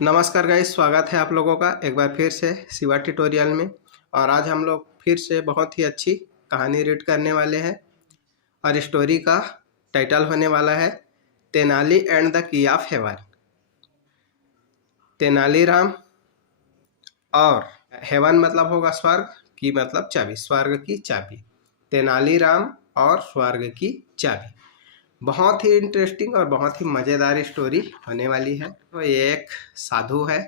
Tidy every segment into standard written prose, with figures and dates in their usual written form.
नमस्कार गाइस, स्वागत है आप लोगों का एक बार फिर से शिवा ट्यूटोरियल में। और आज हम लोग फिर से बहुत ही अच्छी कहानी रीड करने वाले हैं और स्टोरी का टाइटल होने वाला है Tenali and the key of haven. Tenaliram और हेवन मतलब होगा स्वर्ग, की मतलब चाबी, स्वर्ग की चाबी। तेनालीराम और स्वर्ग की चाबी बहुत ही इंटरेस्टिंग और बहुत ही मज़ेदार स्टोरी होने वाली है। तो ये एक साधु है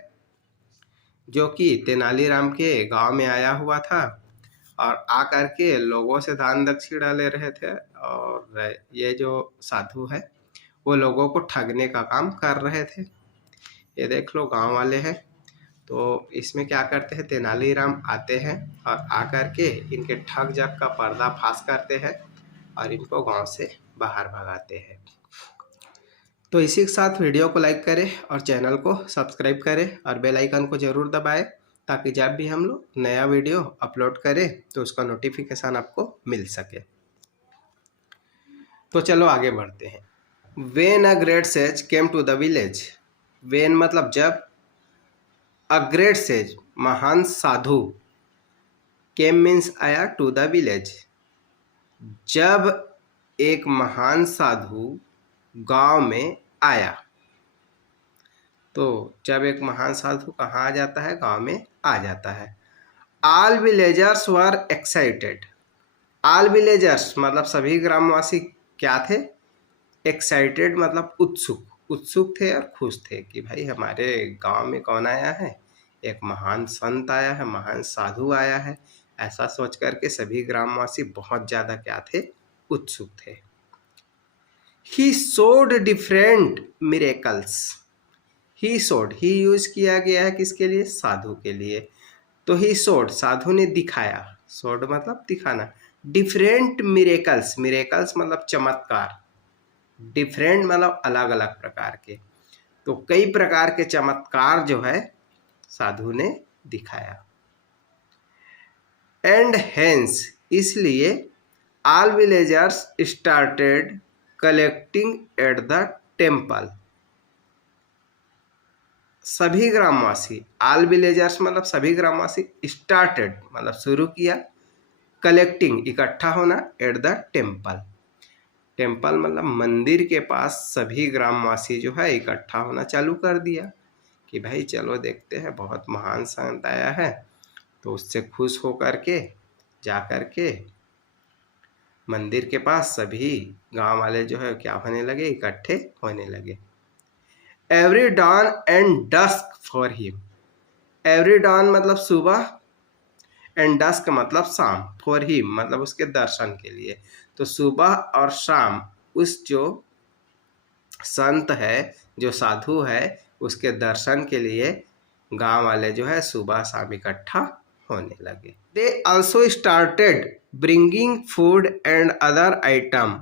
जो कि तेनालीराम के गांव में आया हुआ था और आकर के लोगों से दान दक्षिणा ले रहे थे। और ये जो साधु है वो लोगों को ठगने का काम कर रहे थे। ये देख लो गांव वाले हैं। तो इसमें क्या करते हैं, तेनालीराम आते हैं और आकर के इनके ठग जग का पर्दाफाश करते हैं और इनको गांव से बाहर भगाते हैं। तो इसी के साथ वीडियो को लाइक करें और चैनल को सब्सक्राइब करें और बेल आइकन को ज़रूर दबाएं ताकि जब भी हम लोग नया वीडियो अपलोड करें तो उसका नोटिफिकेशन आपको मिल सके। तो चलो आगे बढ़ते हैं। When a great sage came to the village. When मतलब जब, अ ग्रेट सेज महान साधु, केम मीन्स आया, टू द विलेज जब एक महान साधु गांव में आया। तो जब एक महान साधु कहाँ आ जाता है, गांव में आ जाता है। All villagers were excited. All villagers मतलब सभी ग्रामवासी क्या थे, एक्साइटेड मतलब उत्सुक, उत्सुक थे और खुश थे कि भाई हमारे गांव में कौन आया है, एक महान संत आया है, महान साधु आया है। ऐसा सोच करके सभी ग्रामवासी बहुत ज़्यादा क्या थे, उत्सुक थे। He showed different miracles. He showed, he use किया गया है किसके लिए, साधु के लिए। तो ही शोड साधु ने दिखाया, शोड मतलब दिखाना। डिफरेंट मिरेकल्स, मिरेकल्स मतलब चमत्कार, डिफरेंट मतलब अलग अलग प्रकार के। तो कई प्रकार के चमत्कार जो है साधु ने दिखाया। एंड हेंस इसलिए all villagers started collecting at the temple. सभी ग्रामवासी, ऑल विलेजर्स मतलब सभी ग्रामवासी, स्टार्टेड मतलब शुरू किया, कलेक्टिंग इकट्ठा होना, एट द टेम्पल। टेम्पल मतलब मंदिर के पास सभी ग्रामवासी जो है इकट्ठा होना चालू कर दिया कि भाई चलो देखते हैं, बहुत महान संत आया है। तो उससे खुश होकर के जा कर के मंदिर के पास सभी गांव वाले जो है क्या होने लगे, इकट्ठे होने लगे। Every dawn and dusk for him. Every dawn मतलब सुबह, एंड डस्क मतलब शाम, फॉर हिम मतलब उसके दर्शन के लिए। तो सुबह और शाम उस जो संत है, जो साधु है, उसके दर्शन के लिए गांव वाले जो है सुबह शाम इकट्ठा होने लगे। They also started bringing food and other item.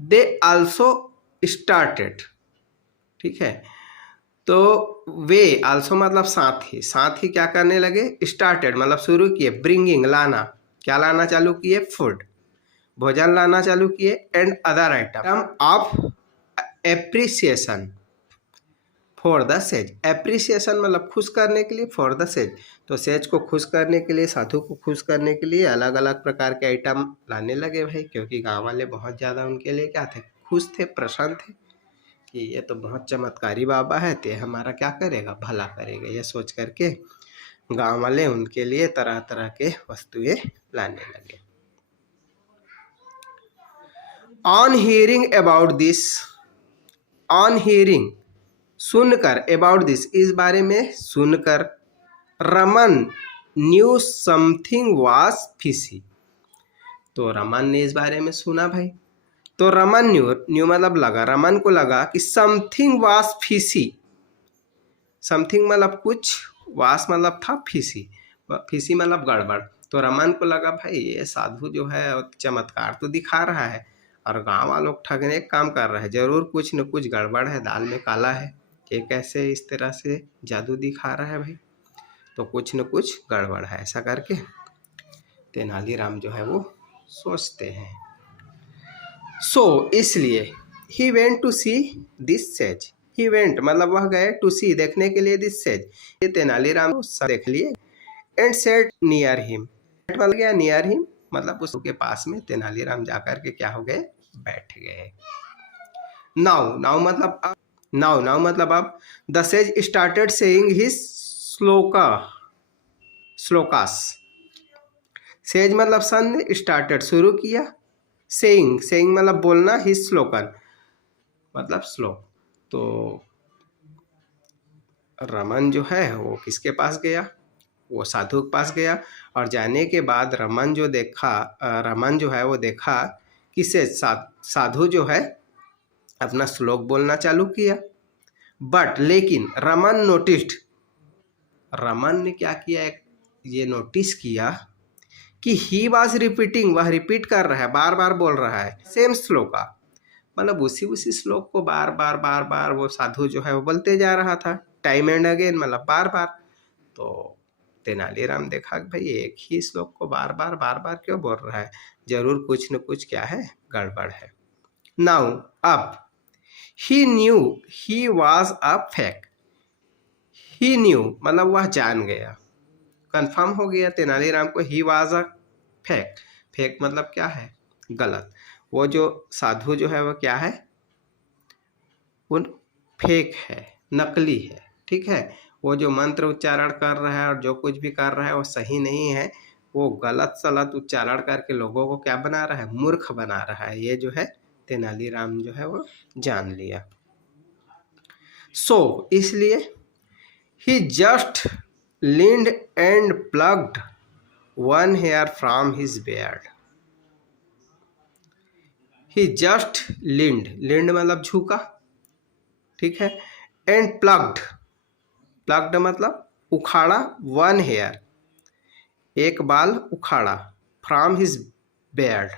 They also started, ठीक है। तो वे आल्सो मतलब साथ ही, साथ ही क्या करने लगे, स्टार्टेड मतलब शुरू किए, ब्रिंगिंग लाना, क्या लाना चालू किए, फूड, भोजन लाना चालू किए, and other item of appreciation for the sage. Appreciation मतलब खुश करने के लिए, फॉर द सेज तो सेज को खुश करने के लिए, साधु को खुश करने के लिए अलग अलग प्रकार के आइटम लाने लगे भाई, क्योंकि गाँव वाले बहुत ज़्यादा उनके लिए क्या थे, खुश थे, प्रसन्न थे कि ये तो बहुत चमत्कारी बाबा है, तो हमारा क्या करेगा, भला करेगा। ये सोच करके गांव वाले उनके लिए तरह तरह के वस्तुएं लाने लगे। On hearing about this, on hearing सुनकर, अबाउट दिस इस बारे में सुनकर, Raman new something was fishy. तो रमन ने इस बारे में सुना भाई, तो रमन न्यू, न्यू मतलब लगा, रमन को लगा कि समथिंग वाज फिशी, समथिंग मतलब कुछ, वास मतलब था, फिशी, फिशी मतलब गड़बड़। तो रमन को लगा भाई ये साधु जो है चमत्कार तो दिखा रहा है और गांव वालों को ठगने का काम कर रहा है, जरूर कुछ न कुछ गड़बड़ है, दाल में काला है, ये कैसे इस तरह से जादू दिखा रहा है भाई, तो कुछ न कुछ गड़बड़ है, ऐसा करके तेनालीराम जो है वो सोचते हैं। सो इसलिए he went to see this sage, he went मतलब वह गए टू सी देखने के लिए दिस सेज, ये तेनालीराम देख लिए, एंड सेट नियर हिम, मतलब गया नियर हिम मतलब उसके पास में तेनालीराम जाकर के क्या हो गए, बैठ गए। नाउ नाउ मतलब अब, नाउ मतलब अब the sage started saying his shlokas, says मतलब सन ने स्टार्टेड शुरू किया, सेइंग मतलब बोलना, हिज श्लोकन मतलब श्लोक। तो रमन जो है वो किसके पास गया, वो साधु के पास गया, और जाने के बाद रमन जो है वो देखा किसे, साधु जो है अपना श्लोक बोलना चालू किया। बट लेकिन रमन ने क्या किया, ये नोटिस किया कि ही वॉज रिपीटिंग, वह रिपीट कर रहा है, बार बार बोल रहा है सेम श्लोका, मतलब उसी श्लोक को बार बार वो साधु जो है वो बोलते जा रहा था, टाइम एंड अगेन मतलब बार बार। तो तेनालीराम देखा कि भाई एक ही श्लोक को बार बार क्यों बोल रहा है, जरूर कुछ न कुछ क्या है, गड़बड़ है। नाउ अब he knew he was a fake, he knew मतलब वह जान गया, कंफर्म हो गया तेनालीराम को, he was a fake, fake मतलब क्या है, गलत। वो जो साधु जो है वो क्या है, वो फेक है, नकली है, ठीक है। वो जो मंत्र उच्चारण कर रहा है और जो कुछ भी कर रहा है वो सही नहीं है, वो गलत सलत उच्चारण करके लोगों को क्या बना रहा है, मूर्ख बना रहा है, ये जो है तेनालीराम जो है वो जान लिया। सो इसलिए he just leaned and plucked one hair from his beard, he just leaned मतलब झुका, ठीक है, एंड प्लग्ड मतलब उखाड़ा, वन हेयर एक बाल उखाड़ा, फ्रॉम हिज बियर्ड।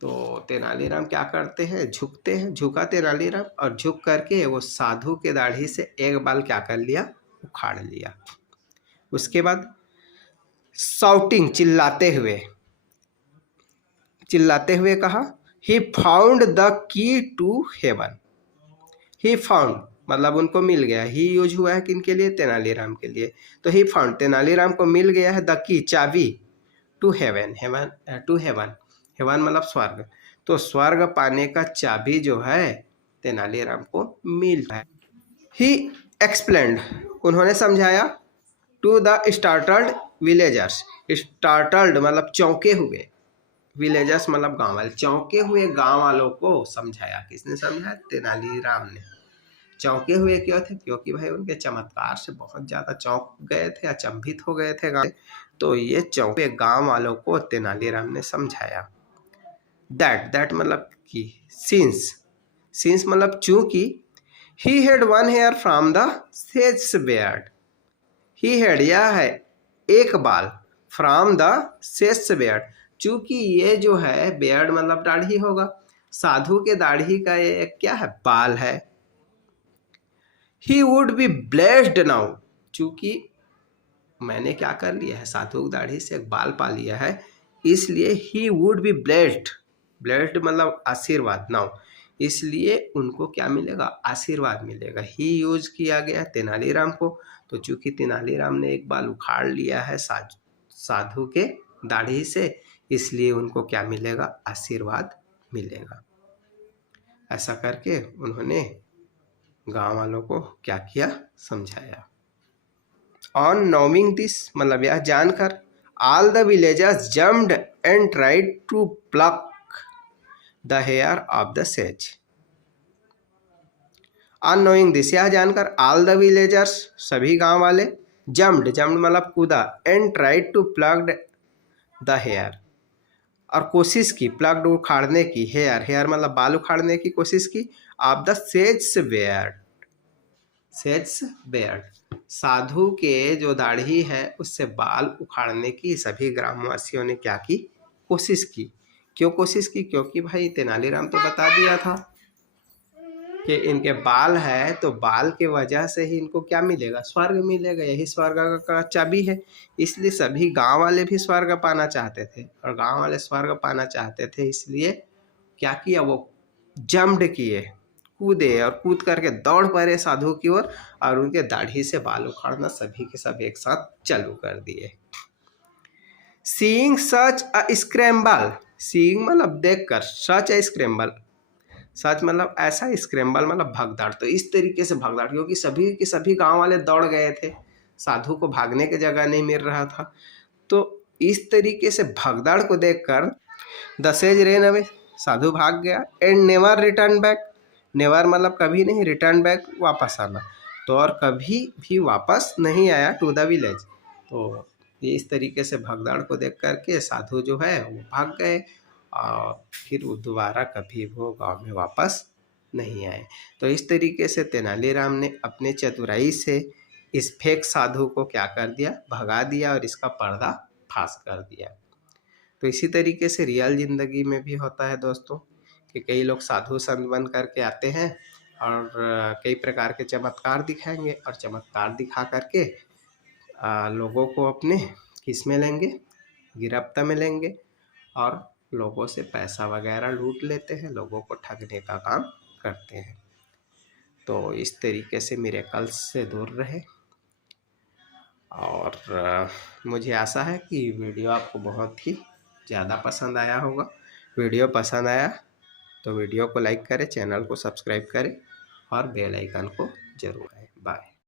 तो तेनालीराम क्या करते हैं, झुकते हैं, झुका तेनालीराम और झुक करके वो साधु के दाढ़ी से एक बाल क्या कर लिया, उखाड़ लिया। उसके बाद साउटिंग चिल्लाते हुए कहा, he found the key to heaven, he found मतलब उनको मिल गया, ही यूज हुआ है किन के लिए, तेनालीराम के लिए। तो ही फाउंड तेनालीराम को मिल गया है द की चाबी, टू हेवन हेवन मतलब स्वर्ग, तो स्वर्ग पाने का चाबी जो है तेनालीराम को मिल रहा है। ही एक्सप्लेन्ड उन्होंने समझाया, to the startled villagers, startled मतलब चौंके हुए, विलेजर्स मतलब गांव वाले, चौंके हुए गांव वालों को समझाया, किसने समझाया, तेनालीराम ने। चौंके हुए क्यों थे, क्योंकि भाई उनके चमत्कार से बहुत ज्यादा चौंक गए थे, अचंभित हो गए थे गांव, तो ये चौंके गांव वालों को तेनालीराम ने समझाया। दैट मतलब कि सिंस मतलब चूंकि, he had one hair from the sage beard, he had यह है एक बाल, फ्रॉम द सेज बियर्ड चूंकि ये जो है बियर्ड मतलब दाढ़ी होगा, साधु के दाढ़ी का ये क्या है, बाल है। He would be blessed now चूंकि मैंने क्या कर लिया है, साधु की दाढ़ी से एक बाल पा लिया है, इसलिए ही वुड बी ब्लेस्ड मतलब आशीर्वाद, नाउ इसलिए उनको क्या मिलेगा, आशीर्वाद मिलेगा। ही यूज किया गया तेनालीराम को, तो चूंकि तेनालीराम ने एक बाल उखाड़ लिया है साधु के दाढ़ी से, इसलिए उनको क्या मिलेगा, आशीर्वाद मिलेगा। ऐसा करके उन्होंने गांव वालों को क्या किया, समझाया। ऑन नोइंग दिस मतलब यह जानकर, all the villagers jumped and tried to pluck the hair of the sage. On knowing this यह जानकर, ऑल द विलेजर्स सभी गांव वाले, जम्प्ड मतलब कूदा, and tried to plug the hair और कोशिश की, प्लग्ड उखाड़ने की, हेयर मतलब बाल उखाड़ने की कोशिश की, ऑफ द सेज बियर्ड साधु के जो दाढ़ी है उससे बाल उखाड़ने की सभी ग्रामवासियों ने क्या की, कोशिश की। क्यों कोशिश की, क्योंकि भाई तेनालीराम तो बता दिया था कि इनके बाल है, तो बाल के वजह से ही इनको क्या मिलेगा, स्वर्ग मिलेगा, यही स्वर्ग का चाबी है। इसलिए सभी गांव वाले भी स्वर्ग पाना चाहते थे, और गांव वाले स्वर्ग पाना चाहते थे, इसलिए क्या किया, वो जम्प्ड किए, कूदे और कूद करके दौड़ पड़े साधु की ओर और उनके दाढ़ी से बाल उखाड़ना सभी के सब एक साथ चालू कर दिए। सीइंग सच अ स्क्रैम्बल, सीइंग मतलब देखकर, सच अ स्क्रैम्बल, सच मतलब ऐसा, स्क्रैम्बल मतलब भगदड़। तो इस तरीके से भगदड़, क्योंकि सभी के सभी गांव वाले दौड़ गए थे, साधु को भागने की जगह नहीं मिल रहा था। तो इस तरीके से भगदड़ को देखकर द सेज रेन अवे, साधु भाग गया। And never return back, never मतलब कभी नहीं, रिटर्न बैक वापस आना, तो और कभी भी वापस नहीं आया टू द विलेज। तो ये इस तरीके से भगदड़ को देख करके साधु जो है वो भाग गए और फिर वो दोबारा कभी वो गांव में वापस नहीं आए। तो इस तरीके से तेनालीराम ने अपने चतुराई से इस फेक साधु को क्या कर दिया, भगा दिया और इसका पर्दा फाश कर दिया। तो इसी तरीके से रियल ज़िंदगी में भी होता है दोस्तों, कि कई लोग साधु संत बन करके आते हैं और कई प्रकार के चमत्कार दिखाएंगे और चमत्कार दिखा करके लोगों को अपने किस में लेंगे, गिरफ्त में लेंगे और लोगों से पैसा वगैरह लूट लेते हैं, लोगों को ठगने का काम करते हैं। तो इस तरीके से मिरेकल्स से दूर रहे। और मुझे आशा है कि वीडियो आपको बहुत ही ज़्यादा पसंद आया होगा। वीडियो पसंद आया तो वीडियो को लाइक करें, चैनल को सब्सक्राइब करें और बेल आइकन को जरूर दबाएं। बाय।